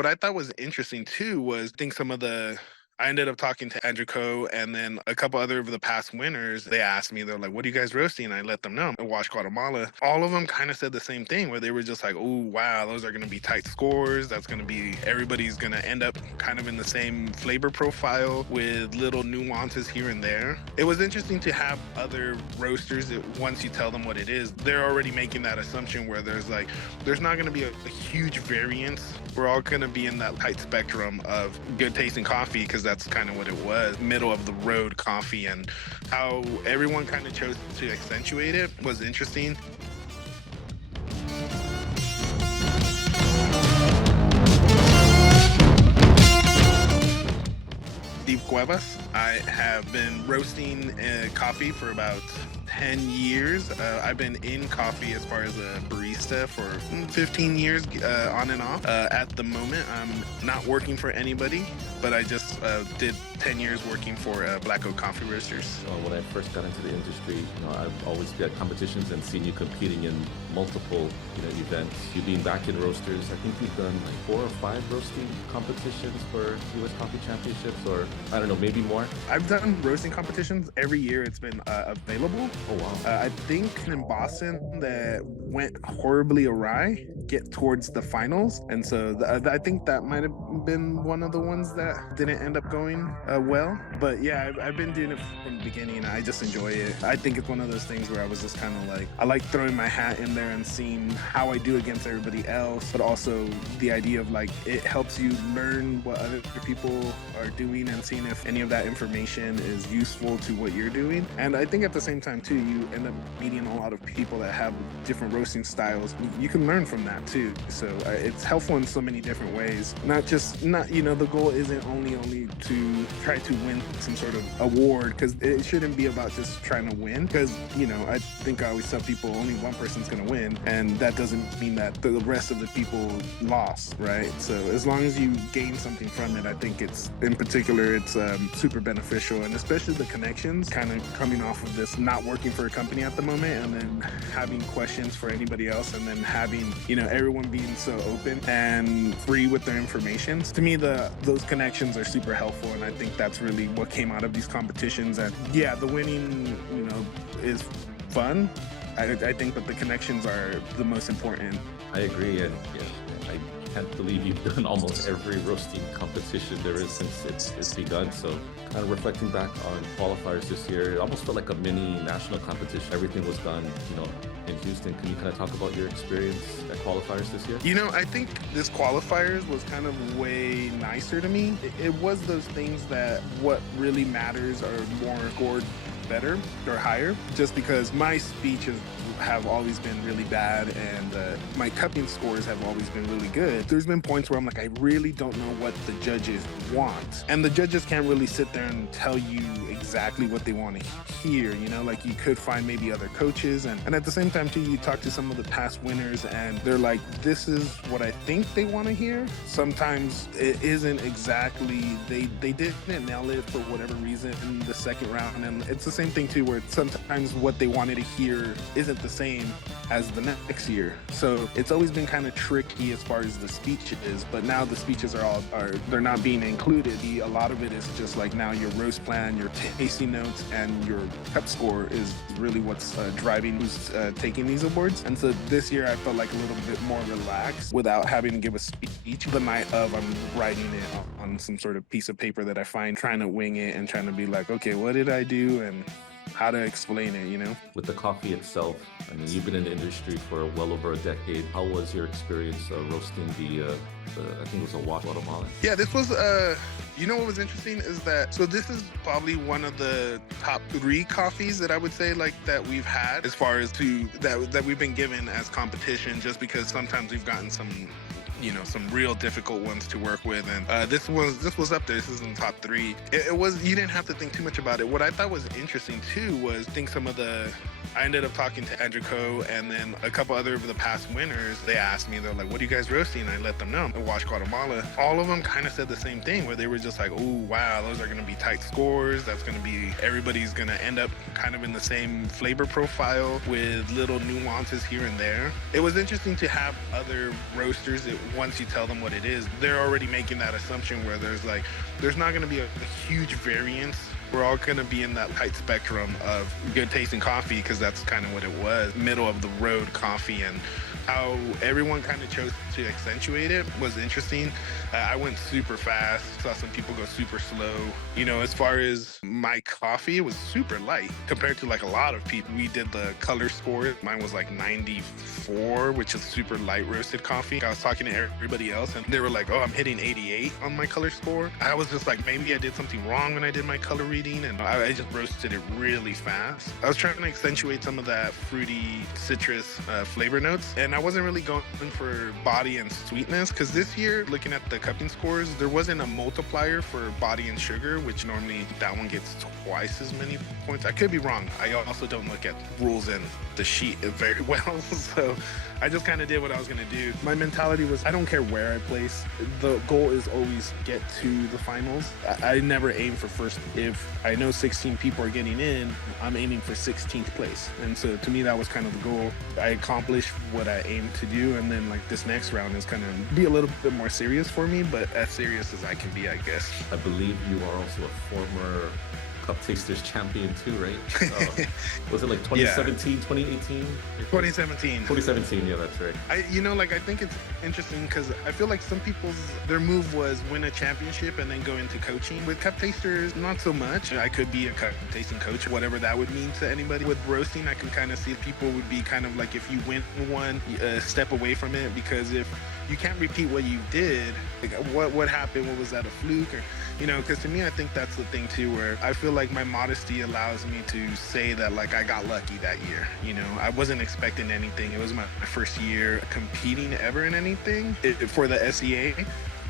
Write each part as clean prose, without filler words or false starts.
What I thought was interesting too was I think some of the I ended up talking to Andrew Coe and then a couple other of the past winners. They asked me, they're like, "What are you guys roasting?" And I let them know. I watched Guatemala. All of them kind of said the same thing, where they were just like, "Oh wow, those are going to be tight scores. That's going to be everybody's going to end up kind of in the same flavor profile with little nuances here and there." It was interesting to have other roasters that once you tell them what it is, they're already making that assumption where there's not going to be a huge variance. We're all going to be in that tight spectrum of good tasting coffee, because that's kind of what it was, middle of the road coffee, and how everyone kind of chose to accentuate it was interesting. Cuevas. I have been roasting coffee for about 10 years. I've been in coffee as far as a barista for 15 years on and off. At the moment, I'm not working for anybody, but I just did 10 years working for Black Oak Coffee Roasters. When I first got into the industry, I've always been at competitions and seen you competing in multiple, events. You being back in roasters, I think you've done like 4 or 5 roasting competitions for U.S. Coffee Championships, or I don't know, maybe more. I've done roasting competitions every year it's been available. Oh wow! I think in Boston that went horribly awry, get towards the finals, and so I think that might have been one of the ones that didn't end up going well. But yeah, I've been doing it from the beginning, and I just enjoy it. I think it's one of those things where I was just kind of like, I like throwing my hat in there and seeing how I do against everybody else, but also the idea of like it helps you learn what other people are doing and seeing if any of that information is useful to what you're doing. And I think at the same time too, you end up meeting a lot of people that have different roasting styles. You can learn from that too. So it's helpful in so many different ways. The goal isn't only to try to win some sort of award, because it shouldn't be about just trying to win. Because I think I always tell people only one person's going to win, and that doesn't mean that the rest of the people lost, right? So as long as you gain something from it, I think it's super beneficial. And especially the connections kind of coming off of this not working for a company at the moment, and then having questions for anybody else, and then having everyone being so open and free with their information. To me, those connections are super helpful, and I think that's really what came out of these competitions. And yeah, the winning is fun. I think that the connections are the most important. I agree, and I can't believe you've done almost every roasting competition there is since it's begun. So kind of reflecting back on qualifiers this year, it almost felt like a mini national competition. Everything was done, in Houston. Can you kind of talk about your experience at qualifiers this year? I think this qualifiers was kind of way nicer to me. It was those things that what really matters are more scored better or higher, just because my speeches have always been really bad, and my cupping scores have always been really good. There's been points where I'm like, I really don't know what the judges want, and the judges can't really sit there and tell you exactly what they want to hear. Like you could find maybe other coaches, and at the same time too, you talk to some of the past winners and they're like, this is what I think they want to hear. Sometimes it isn't exactly, they didn't nail it for whatever reason in the second round, and it's the same thing too, where sometimes what they wanted to hear isn't the same as the next year. So it's always been kind of tricky as far as the speeches, but now the speeches they're not being included. A lot of it is just like now your roast plan, your tasting notes, and your cup score is really what's driving who's taking these awards. And so this year I felt like a little bit more relaxed without having to give a speech the night of. I'm writing it on some sort of piece of paper that I find, trying to wing it and trying to be like, okay, what did I do and how to explain it, With the coffee itself, I mean, you've been in the industry for well over a decade. How was your experience roasting the I think it was a Guatemala? Yeah, this was, what was interesting is that, so this is probably one of the top 3 coffees that I would say like that we've had as far as that we've been given as competition, just because sometimes we've gotten some real difficult ones to work with, and this was up there. This is in the top 3. It was, you didn't have to think too much about it. What I thought was interesting too was, I think some of the I ended up talking to Andrew Coe and then a couple other of the past winners. They asked me, they're like, what are you guys roasting? And I let them know. I watched Guatemala. All of them kind of said the same thing, where they were just like, oh, wow, those are going to be tight scores. That's going to be, everybody's going to end up kind of in the same flavor profile with little nuances here and there. It was interesting to have other roasters that once you tell them what it is, they're already making that assumption where there's not going to be a huge variance. We're all going to be in that tight spectrum of good tasting coffee, because that's kind of what it was, middle of the road coffee. And how everyone kind of chose to accentuate it was interesting. I went super fast, saw some people go super slow. You know, as far as my coffee, it was super light compared to like a lot of people. We did the color score. Mine was like 94, which is super light roasted coffee. I was talking to everybody else and they were like, oh, I'm hitting 88 on my color score. I was just like, maybe I did something wrong when I did my color reading, and I just roasted it really fast. I was trying to accentuate some of that fruity citrus flavor notes, and I wasn't really going for body and sweetness, because this year, looking at the cupping scores, there wasn't a multiplier for body and sugar, which normally that one gets twice as many points. I could be wrong. I also don't look at rules and the sheet very well, so I just kind of did what I was going to do. My mentality was, I don't care where I place. The goal is always get to the finals. I never aim for first. If I know 16 people are getting in, I'm aiming for 16th place. And so to me, that was kind of the goal. I accomplished what I aimed to do. And then like this next round is kind of be a little bit more serious for me, but as serious as I can be, I guess. I believe you are also a former Cup Tasters champion too, right? Was it like 2017, 2018? 2017. 2017, yeah, that's right. I think it's interesting because I feel like some people's, their move was win a championship and then go into coaching. With Cup Tasters, not so much. I could be a Cup Tasting coach, whatever that would mean to anybody. With roasting, I can kind of see people would be kind of like, if you win one, step away from it, because if you can't repeat what you did, like what happened, what was that, a fluke? Or, because to me, I think that's the thing too, where I feel like my modesty allows me to say that like I got lucky that year. I wasn't expecting anything. It was my first year competing ever in anything for the SEA.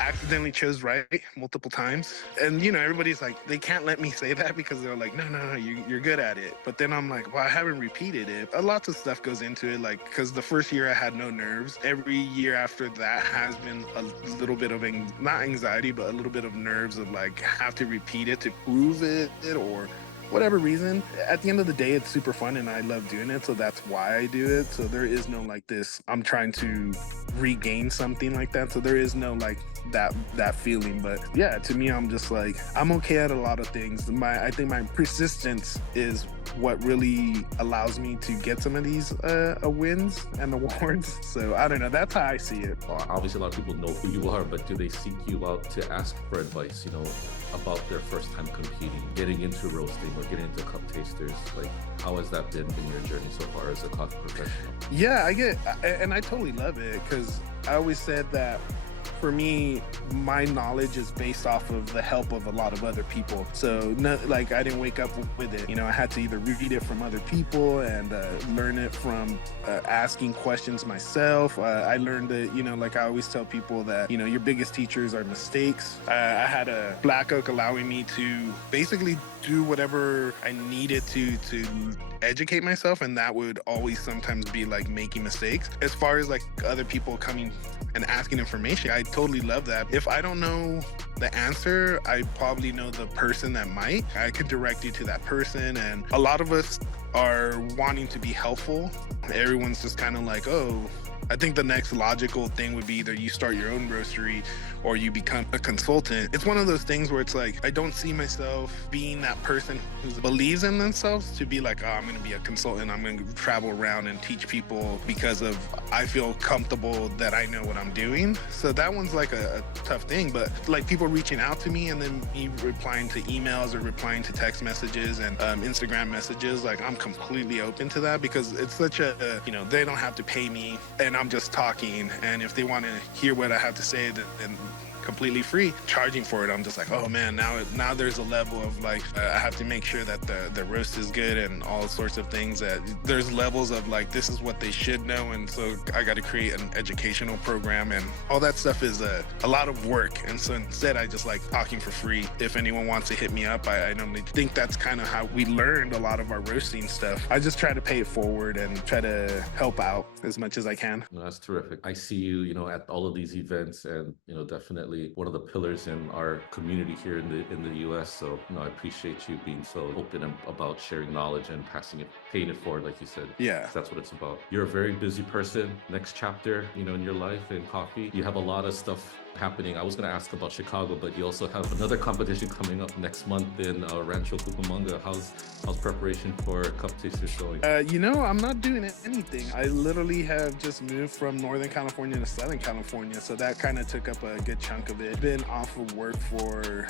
Accidentally chose right multiple times, and everybody's like, they can't let me say that because they're like, no, you're good at it. But then I'm like, well, I haven't repeated it. Lots of stuff goes into it, like, because the first year I had no nerves. Every year after that has been a little bit of not anxiety, but a little bit of nerves of like, have to repeat it to prove it or whatever reason. At the end of the day, it's super fun and I love doing it, so that's why I do it. So there is no like this, I'm trying to regain something like that. So there is no like that feeling. But yeah, to me, I'm just like, I'm okay at a lot of things. I think my persistence is what really allows me to get some of these wins and awards. So I don't know, that's how I see it. Well, obviously a lot of people know who you are, but do they seek you out to ask for advice, about their first time competing, getting into roasting or getting into Cup Tasters? Like, how has that been in your journey so far as a coffee professional? Yeah, I totally love it, because I always said that for me, my knowledge is based off of the help of a lot of other people. So I didn't wake up with it. I had to either read it from other people and learn it from asking questions myself. I learned that, like I always tell people that, your biggest teachers are mistakes. I had a Black Oak allowing me to basically do whatever I needed to educate myself, and that would always sometimes be like making mistakes. As far as like other people coming and asking information, I totally love that. If I don't know the answer, I probably know the person that might. I could direct you to that person, and a lot of us are wanting to be helpful. Everyone's just kind of like, oh, I think the next logical thing would be either you start your own roastery or you become a consultant. It's one of those things where it's like, I don't see myself being that person who believes in themselves to be like, oh, I'm going to be a consultant. I'm going to travel around and teach people because I feel comfortable that I know what I'm doing. So that one's like a tough thing. But like people reaching out to me and then me replying to emails or replying to text messages and Instagram messages, like I'm completely open to that, because it's such they don't have to pay me and I'm just talking. And if they want to hear what I have to say, then completely free, charging for it. I'm just like, oh man, now there's a level of like, I have to make sure that the roast is good and all sorts of things. That there's levels of like, this is what they should know, and so I got to create an educational program, and all that stuff is a lot of work. And so instead, I just like talking for free. If anyone wants to hit me up, I normally think that's kind of how we learned a lot of our roasting stuff. I just try to pay it forward and try to help out as much as I can. No, that's terrific. I see you, at all of these events, and definitely one of the pillars in our community here in the U.S. So, I appreciate you being so open about sharing knowledge and paying it forward, like you said. Yeah, That's what it's about. You're a very busy person. Next chapter, in your life in coffee, you have a lot of stuff happening. I was going to ask about Chicago, but you also have another competition coming up next month in Rancho Cucamonga. How's preparation for Cup Tasters going? I'm not doing anything. I literally have just moved from Northern California to Southern California, so that kind of took up a good chunk of it. Been off of work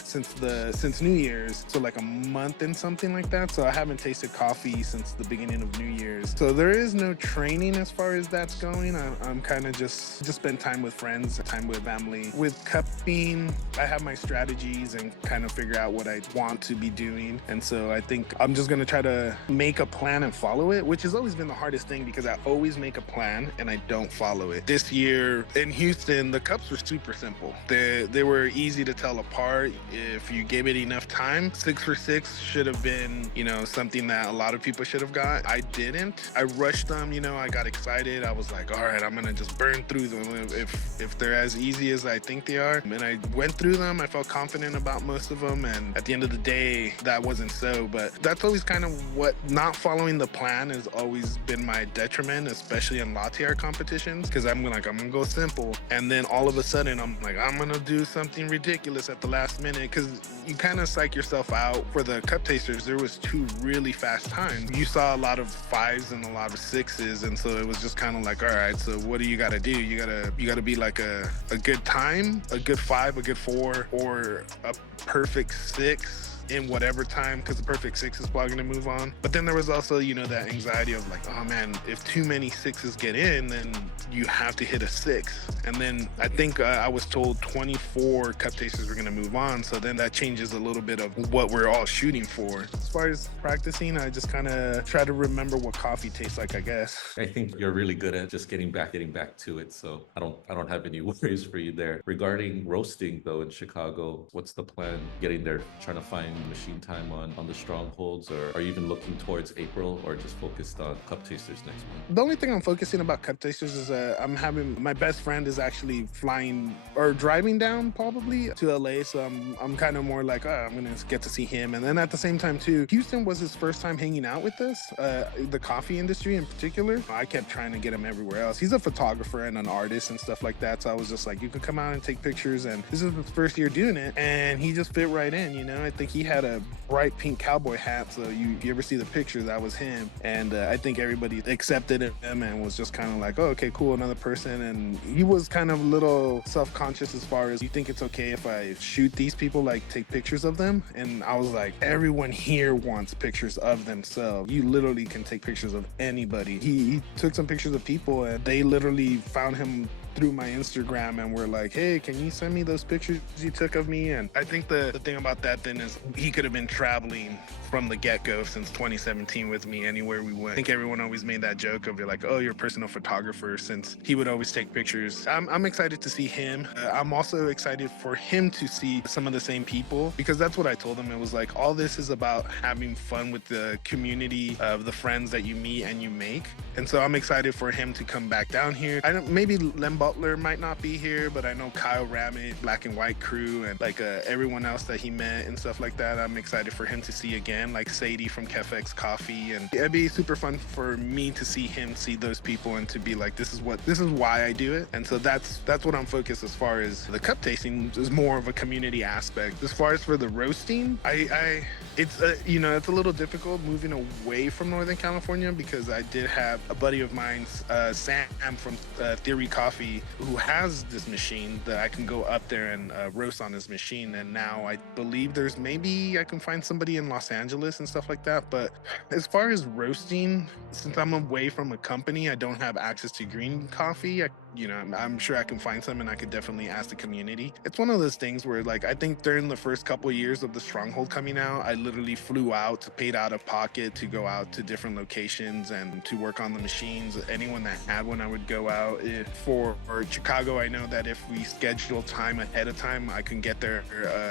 since New Year's, so like a month and something like that. So I haven't tasted coffee since the beginning of New Year's. So there is no training as far as that's going. I'm kind of just spend time with friends, time with family. With cupping, I have my strategies and kind of figure out what I want to be doing. And so I think I'm just going to try to make a plan and follow it, which has always been the hardest thing because I always make a plan and I don't follow it. This year in Houston, the cups were super simple. They were easy to tell apart if you gave it enough time. 6 for 6 should have been, something that a lot of people should have got. I didn't. I rushed them, I got excited. I was like, all right, I'm going to just burn through them if they're as easy as I think they are. And I went through them. I felt confident about most of them. And at the end of the day, that wasn't so. But that's always kind of what not following the plan has always been my detriment, especially in latte art competitions, because I'm going to go simple. And then all of a sudden, I'm like, I'm going to do something ridiculous at the last minute, because you kind of psych yourself out. For the cup tasters, there was 2 really fast times. You saw a lot of 5s and a lot of 6s. And so it was just kind of like, all right, so what do you got to do? You got to be like a good time, a good 5, a good 4, or a perfect 6 in whatever time, because the perfect 6 is probably going to move on. But then there was also, that anxiety of like, oh man, if too many 6s get in, then you have to hit a 6. And then I think I was told 24 cup tasters were going to move on. So then that changes a little bit of what we're all shooting for. As far as practicing, I just kind of try to remember what coffee tastes like, I guess. I think you're really good at just getting back to it. So I don't have any worries for you there. Regarding roasting though in Chicago, what's the plan getting there? Trying to find machine time on the strongholds, or are you even looking towards April, or just focused on cup tasters next month? The only thing I'm focusing about cup tasters is I'm having my best friend is actually flying or driving down probably to LA, so I'm kind of more like, I'm gonna get to see him. And then at the same time too, Houston was his first time hanging out with us, the coffee industry in particular. I kept trying to get him everywhere else. He's a photographer and an artist and stuff like that, so I was just like, you can come out and take pictures. And this is his first year doing it, and he just fit right in. I think he had a bright pink cowboy hat, so you ever see the pictures, that was him. And I think everybody accepted him and was just kind of like, oh, okay, cool, another person. And he was kind of a little self-conscious as far as, you think it's okay if I shoot these people, like take pictures of them? And I was like, everyone here wants pictures of themselves. You literally can take pictures of anybody. He took some pictures of people, and they literally found him through my Instagram and were like, hey, can you send me those pictures you took of me? And I think the thing about that then is he could have been traveling from the get-go since 2017 with me anywhere we went. I think everyone always made that joke of like, oh, you're a personal photographer, since he would always take pictures. I'm excited to see him. I'm also excited for him to see some of the same people, because that's what I told him. It was like, all this is about having fun with the community of the friends that you meet and you make. And so I'm excited for him to come back down here. Maybe Lem Butler might not be here, but I know Kyle Ramit, Black and White crew, and like everyone else that he met and stuff like that, I'm excited for him to see again, like Sadie from Kefex Coffee. And it'd be super fun for me to see him see those people and to be like, this is why I do it. And so that's what I'm focused as far as the cup tasting is more of a community aspect. As far as for the roasting, it's a little difficult moving away from Northern California, because I did have a buddy of mine, Sam from Theory Coffee. somebody who has this machine that I can go up there and roast on his machine. And now I believe there's maybe I can find somebody in Los Angeles and stuff like that. But as far as roasting, since I'm away from a company, I don't have access to green coffee. I'm sure I can find some, and I could definitely ask the community. It's one of those things where, like, I think during the first couple of years of the Stronghold coming out, I literally flew out, paid out of pocket to go out to different locations and to work on the machines. Anyone that had one, I would go out. For Chicago, I know that if we schedule time ahead of time, I can get there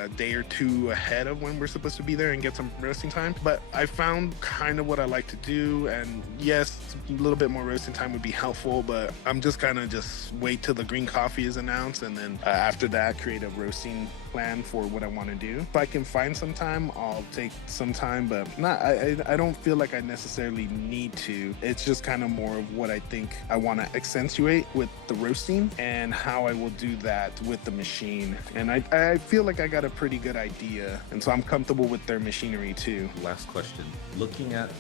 a day or two ahead of when we're supposed to be there and get some roasting time. But I found kind of what I like to do, and yes, a little bit more roasting time would be helpful, but I'm just kind of just wait till the green coffee is announced, and then after that, create a roasting plan for what I want to do. If I can find some time, I'll take some time, but I don't feel like I necessarily need to. It's just kind of more of what I think I want to accentuate with the roasting and how I will do that with the machine. And I feel like I got a pretty good idea, and so I'm comfortable with their machinery too. Last question. Looking at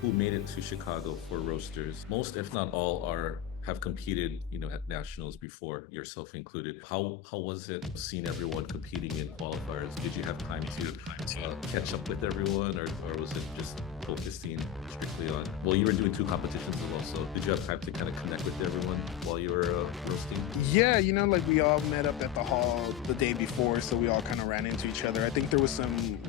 who made it to Chicago for roasters, most, if not all, have competed, at nationals before, yourself included. How was it seeing everyone competing in qualifiers? Did you have time to catch up with everyone, or was it just focusing strictly on? Well, you were doing 2 competitions as well, so did you have time to kind of connect with everyone while you were roasting? Yeah, like we all met up at the hall the day before, so we all kind of ran into each other. I think there was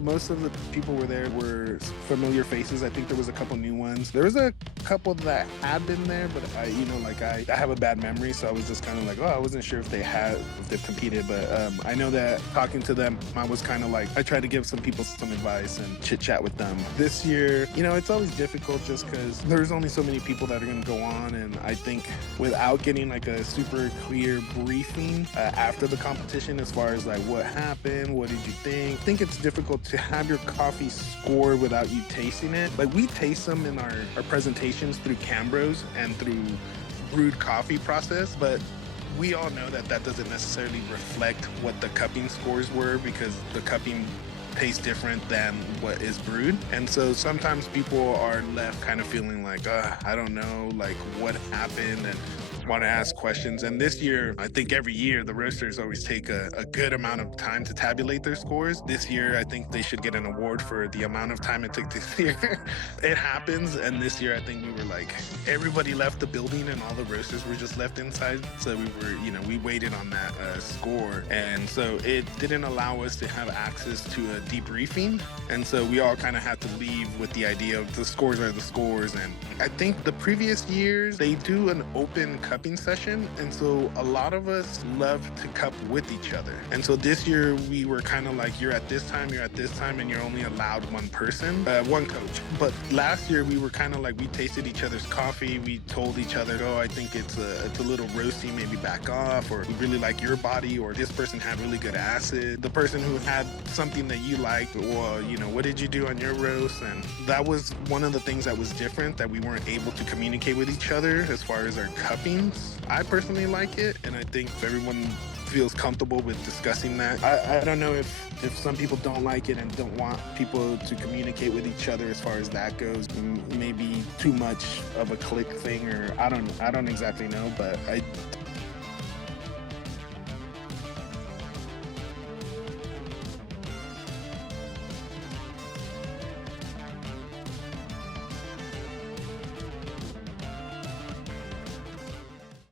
most of the people were familiar faces. I think there was a couple new ones. There was a couple that had been there, but I have a bad memory, so I was just kind of like, I wasn't sure if they've competed, but I know that talking to them, I was kind of like, I tried to give some people some advice and chit chat with them. This year, it's always difficult just because there's only so many people that are going to go on, and I think without getting like a super clear briefing after the competition as far as like what happened, what did you think, I think it's difficult to have your coffee scored without you tasting it. Like, we taste them in our presentations through Cambros and through brewed coffee process, but we all know that doesn't necessarily reflect what the cupping scores were, because the cupping tastes different than what is brewed. And so sometimes people are left kind of feeling like, I don't know, like what happened, and want to ask questions. And this year, I think every year the roasters always take a good amount of time to tabulate their scores. This year, I think they should get an award for the amount of time it took this year. It happens. And this year, I think we were like, everybody left the building and all the roasters were just left inside. So we were, we waited on that score. And so it didn't allow us to have access to a debriefing. And so we all kind of had to leave with the idea of the scores are the scores. And I think the previous years, they do an open cupping session, and so a lot of us love to cup with each other. And so this year we were kind of like, you're at this time, and you're only allowed one person, one coach. But last year we were kind of like, we tasted each other's coffee, we told each other, I think it's a little roasty, maybe back off, or we really like your body, or this person had really good acid. The person who had something that you liked, or what did you do on your roast? And that was one of the things that was different, that we weren't able to communicate with each other as far as our cupping. I personally like it, and I think if everyone feels comfortable with discussing that. I don't know if some people don't like it and don't want people to communicate with each other as far as that goes. Maybe too much of a click thing, or I don't exactly know, but